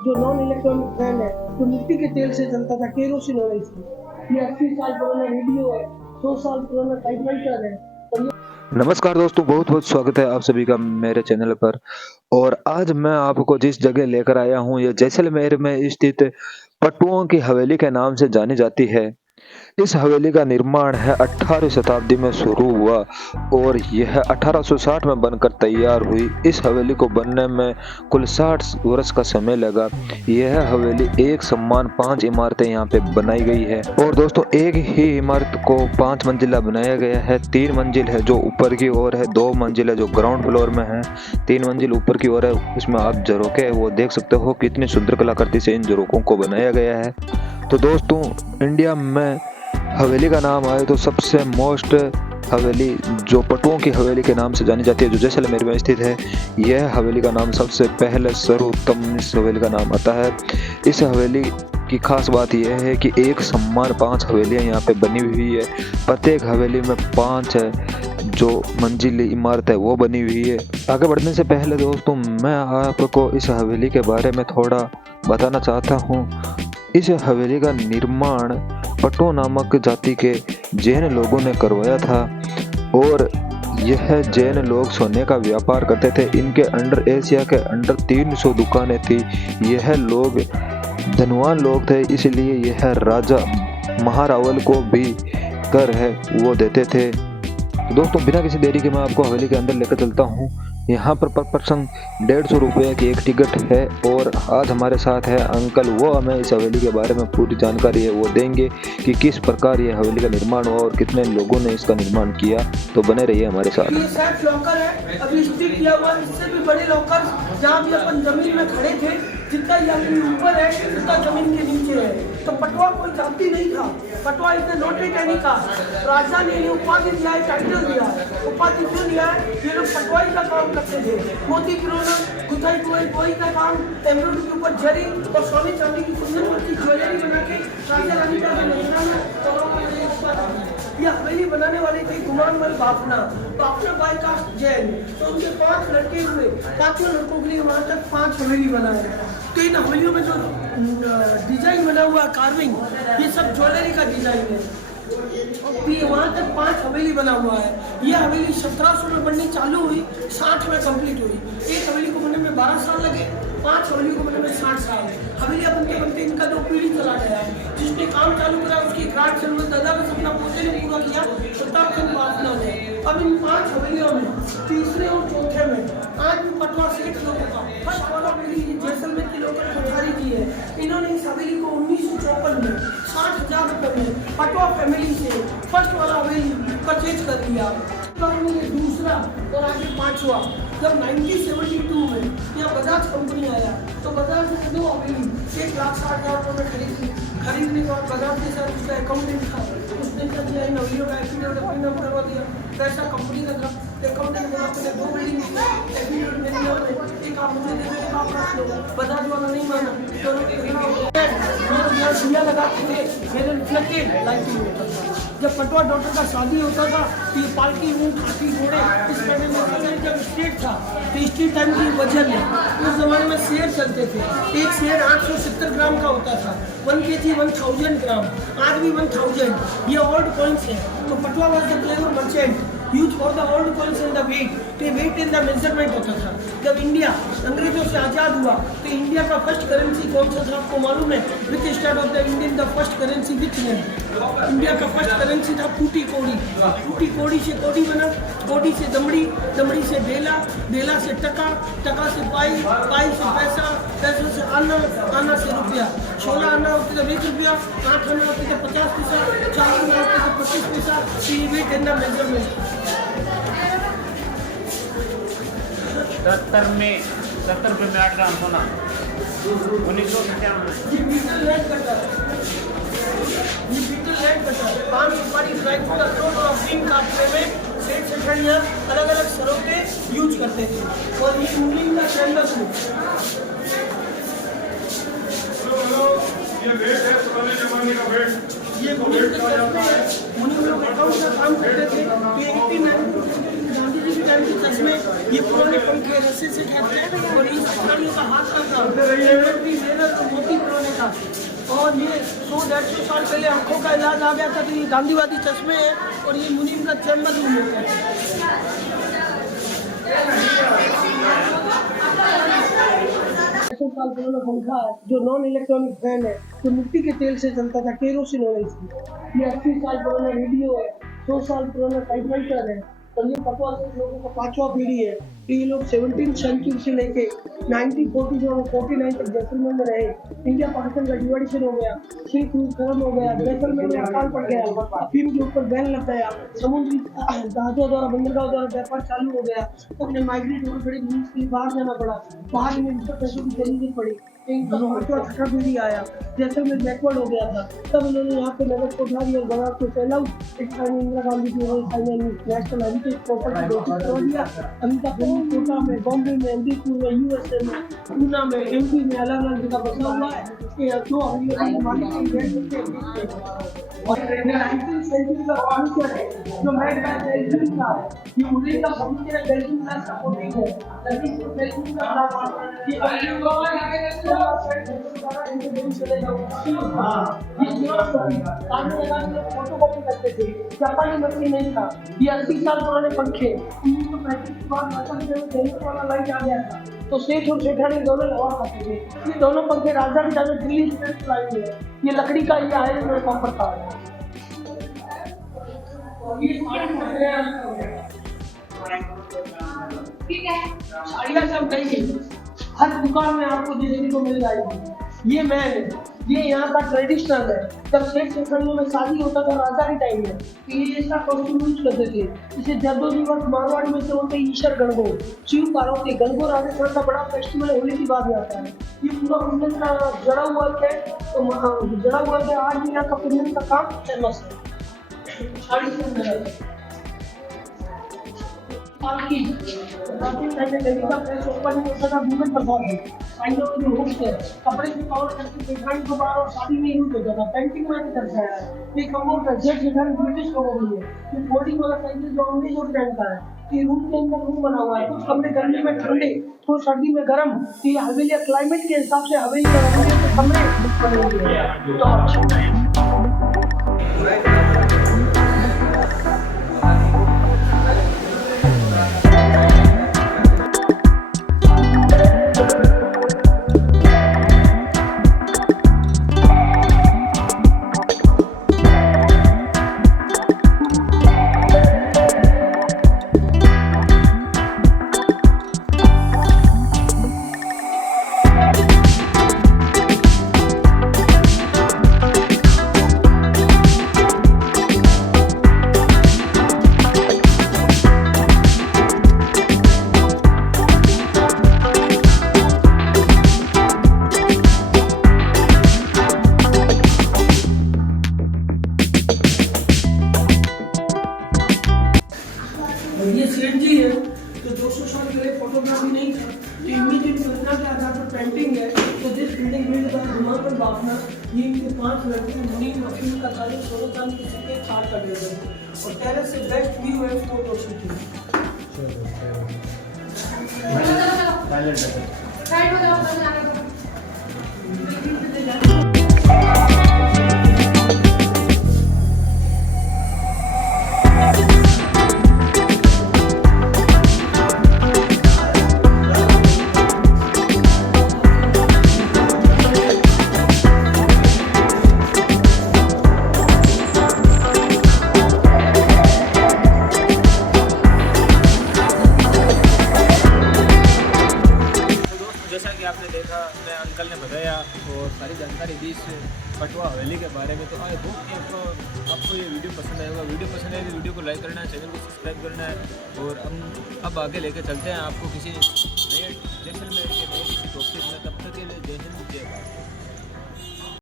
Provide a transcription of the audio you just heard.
जो non electronic fan है, जो मिट्टी के तेल से चलता था, केरोसिन ऑयल से। ये 80 साल पुराना रेडियो है, 100 साल पुराना टाइपराइटर है। और नमस्कार दोस्तों, बहुत बहुत स्वागत है आप सभी का मेरे चैनल पर। और आज मैं आपको जिस जगह लेकर आया हूँ ये जैसलमेर में स्थित पट्टुओं की हवेली के नाम से जानी जाती है। इस हवेली का निर्माण है 18वीं शताब्दी में शुरू हुआ और यह 1860 में बनकर तैयार हुई। इस हवेली को बनने में कुल 60 वर्ष का समय लगा। यह हवेली एक समान 5 इमारतें यहाँ पे बनाई गई है। और दोस्तों, एक ही इमारत को 5 मंजिला बनाया गया है। 3 मंजिल है जो ऊपर की ओर है, 2 मंजिल है जो ग्राउंड फ्लोर में है, 3 मंजिल ऊपर की ओर है। उसमें आप झरोके है वो देख सकते हो, कितनी सुंदर कलाकृति से इन झरोकों को बनाया गया है। तो दोस्तों, इंडिया में हवेली का नाम आए तो सबसे मोस्ट हवेली जो पट्टुओं की हवेली के नाम से जानी जाती है, जो जैसलमेर में स्थित है, यह हवेली का नाम सबसे पहले सर्वोत्तम इस हवेली का नाम आता है। इस हवेली की खास बात यह है कि एक समान 5 हवेलियां यहाँ पे बनी हुई है। प्रत्येक हवेली में 5 जो मंजिली इमारत है वो बनी हुई है। आगे बढ़ने से पहले दोस्तों, मैं आपको इस हवेली के बारे में थोड़ा बताना चाहता हूँ। इस हवेली का निर्माण पट्टू नामक जाति के जैन लोगों ने करवाया था और यह जैन लोग सोने का व्यापार करते थे। इनके अंडर एशिया के अंडर 300 दुकानें थी। यह लोग धनवान लोग थे, इसलिए यह राजा महारावल को भी कर है वो देते थे। दोस्तों, बिना किसी देरी के मैं आपको हवेली के अंदर लेकर चलता हूँ। यहाँ पर पर्सन 150 रुपये की एक टिकट है और आज हमारे साथ है अंकल। वो हमें इस हवेली के बारे में पूरी जानकारी है वो देंगे कि किस प्रकार ये हवेली का निर्माण हुआ और कितने लोगों ने इसका निर्माण किया। तो बने रहिए हमारे साथ। ये शायद लॉकर है, अभी स्टिक किया हुआ, इससे भी बड़े लॉकर जहाँ भी अपन जमीन में खड़े थे, जितना जमीन ऊपर है उतना जमीन के नीचे है। तो पटवा कोई जाति नहीं था, पटवा इतने नोटेड नहीं था। राजा ने उपाधि दिया है, टाइटल दिया है। उपाधि क्यों दिया है? ये लोग पटवाई का काम करते थे। मोती पिरोना, गुथाई कोई का काम, एम्ब्रॉयडरी के ऊपर जरी और सोने चांदी की कुंदन की ज्वेलरी बना के राजा रानी का यह हवेली बनाने वाले थे गुमानमल बाफना बाईकास्ट जैन। तो उनके 5 लड़के हुए, 5 लड़कों के लिए वहाँ तक 5 हवेली बनाए। तो इन हवेलियों में जो डिजाइन बना हुआ कार्विंग, ये सब ज्वेलरी का डिजाइन है। और वहाँ तक 5 हवेली बना हुआ है। ये हवेली 1700 में बननी चालू हुई, 60 में कंप्लीट हुई। एक हवेली को बनने में 12 साल लगे, 5 हवेली को बनने में 60 साल। हवेली बनते बनते इनका 2 पीढ़ी चला गया है। जिसने काम चालू करा उसकी ग्रांट चल दादा का सपना पोते ने पूरा किया, प्रताप सिंह बाफना ने। अब इन 5 हवेलियों में तीसरे और चौथे में आज भी पटवा सेठ लोगों का फर्स्ट वाला हवेली जैसलमेर के लोगों ने कोठारी की है। इन्होंने इस हवेली को 1954 में 60,000 रुपये में पटवा फैमिली से फर्स्ट वाला हवेली परचेज कर दिया। दूसरा और आगे 5वां जब 1972 में यहाँ बजाज कंपनी आया तो बजाज ने 2 हवेली 1,60,000 रुपये में खरीदी। खरीदने के बाद बजाज के साथ उसका अकाउंटेंट था, उसने क्या दिया, इन हवेलियों का एफिडेविट प्रीमियम करवा दिया। पैसा कंपनी का था, अकाउंटेंट ने आपने 2 बिल्डिंग एफिडेविट में एक आप मुझे दे दो, एक आप रख लो। बजाज वाला नहीं माना, दोनों के दिया लगाते थे, मेरे रिफ्लेक्टेड लाइटिंग होता था। जब पटवा डॉक्टर का शादी होता था तो ये पालकी ऊँट हाथी घोड़े इस पहले में जब स्टेट था तो स्टेट टाइम की वजन है। उस जमाने में शेयर चलते थे, एक शेयर 870 ग्राम का होता था, 1 kg 1000 ग्राम, आज भी 1000। ये ओल्ड कॉइन्स है। तो पटवा was the player merchant use for the old coins in the weight, तो वेट इन द मेजरमेंट होता था। जब इंडिया अंग्रेजों से आज़ाद हुआ तो इंडिया का फर्स्ट करेंसी कौन सा था आपको मालूम है? Which start of the Indian the first currency which name? India का फर्स्ट करेंसी था टूटी कोड़ी। टूटी कोड़ी से कोड़ी बना, कोड़ी से दमड़ी, दमड़ी से बेला, बेला से टका, टका से पाई, पाई से पैसा, पैसों से आना, आना से रुपया। 16 आना होती तो 20 रुपया, 8 आना होती तो 50 पैसा, 4 आना होती तो 25 पैसा। तो ये वेट इन द मेजरमेंट। 70 में 8 ग्राम सोना 1997 में। ये बीटल लैंड कटर, ये बीटल लैंड कटर 5 सुपारी ड्राई फ्रूट और ग्रीन काटने में सेठ सेठनियाँ अलग अलग सरों पे यूज करते थे। और ये मूविंग का स्टैंडर्ड है। ये वेट है पुराने जमाने का वेट। ये मुनि लोग अकाउंट का काम करते थे। तो 1892 गांधी जी भी टाइम के चश्मे, ये पुराने पंखे रस्सी से कहते हैं, और इन गाड़ियों का हाथ का काम, भी मेहनत और मोती पुराने का। और ये 100-150 साल पहले आंखों का इलाज आ गया था, तो ये गांधीवादी चश्मे हैं, और ये मुनीम का चैम्बर रूम होता है। 100 साल पुराना पंखा है, जो नॉन इलेक्ट्रॉनिक फैन है, जो मिट्टी के तेल से चलता था, केरोसिन ऑयल से। ये 80 साल पुराना रेडियो है, 100 साल पुराना टाइपराइटर है, और ये 50 लोगों का 5वां पीढ़ी है। ये लोग 17th सेंचुरी से लेके 1949 तक जैसलमेर में रहे। इंडिया पाकिस्तान का डिवाइडेशन हो गया, सिख खत्म हो गया, जैसलमेर में अकाल पड़ गया, अफीम के ऊपर बैन लग गया, समुद्री जहाजों द्वारा, बंदरगाहों द्वारा व्यापार चालू हो गया, तो अपने माइग्रेट होकर बड़ी न्यूज के लिए बाहर जाना पड़ा, बाहर में इनको पैसों की जरूरत पड़ी। इनका 5वां पीढ़ी आया, जैसलमेर बैकवर्ड हो गया था, तब इन्होंने यहाँ पे नजर को उठा दिया और बना को सेल आउट। इंदिरा गांधी की नेशनल हेरिटेज प्रॉपर्टी घोषित कर दिया। अमिताभ कोटा में, बॉम्बे में, अमरीपुर में, यूएसए में, पूना में, एमपी में अलग अलग जगह बसा हुआ है। ये जो सेंचुरी का फर्नीचर है, जो मेड बाय बेल्जियम का है, ये उन्हीं का फर्नीचर है, बेल्जियम का सपोर्टिंग है, लेकिन बेल्जियम का ये फोटोकॉपी करते थे, जापानी मशीन नहीं था। ये 80 साल पुराने पंखे 1935 के बाद वाला लाइट आ गया था, तो सेठ और सेठानी दोनों हवा खाते थे। ये दोनों पंखे राजा की जाने दिल्ली से चलाई हुई है। ये लकड़ी का ये आयरन में काम करता है। ठीक है, साड़ियाँ सब नहीं, हर दुकान में आपको देखने को मिल जाएगी। ये मैन है, ये यहाँ का ट्रेडिशनल है। जब सेठ सेठानियों में शादी होता था राजा के टाइम में, तो ये इसका कॉस्ट्यूम यूज करते थे। इसे जद्दोजहद मारवाड़ी में से होते ईशर गणगौर, शिव पार्वती। गणगौर राजस्थान का बड़ा फेस्टिवल होली के बाद में आता है। ये पूरा कुंदन का जड़ा हुआ है, तो जड़ा हुआ है, आज भी यहाँ का कुंदन का काम फेमस है। साड़ी से पालकी का प्रेस ओपन होता था, मूवमेंट प्रभाव है। साइडों में जो हुक्स है, कपड़े की कवर करके जेठानी को बाहर और शादी में यूज होता था। पेंटिंग में भी करता है। ये कमोड है, जेठ जेठानी ब्रिटिश लोगों के लिए। ये फोल्डिंग वाला साइकिल जो 1900 का है। ये रूम के अंदर रूम बना हुआ है, कुछ कमरे गर्मी में ठंडे, तो सर्दी में गर्म। ये हवेली क्लाइमेट के हिसाब से हवेली के कमरे बने हुए हैं। ये सेठ जी है, तो 200 साल पहले फोटोग्राफी नहीं था, तो इमीडिएट सूचना के आधार पर पेंटिंग है। तो दिस बिल्डिंग बिल्ड बाय घुमाकर बाफना। ये इनके 5 लड़के मुनीम अफीम का ताल्लुक 16 चांदी के सिक्के 4 का दे रहे हैं, और टेरेस से बेस्ट व्यू है फोटो सिटी। जैसा कि आपने देखा, मैं अंकल ने बताया और सारी जानकारी दी इस पटवा हवेली के बारे में। तो आई होप कि आपको ये वीडियो पसंद आएगा। वीडियो पसंद आएगी, वीडियो को लाइक करना है, चैनल को सब्सक्राइब करना है। और हम अब आगे लेके चलते हैं आपको किसी नए जैसलमेर के नए किसी टॉपिक में। तब तक के लिए जय हिंद।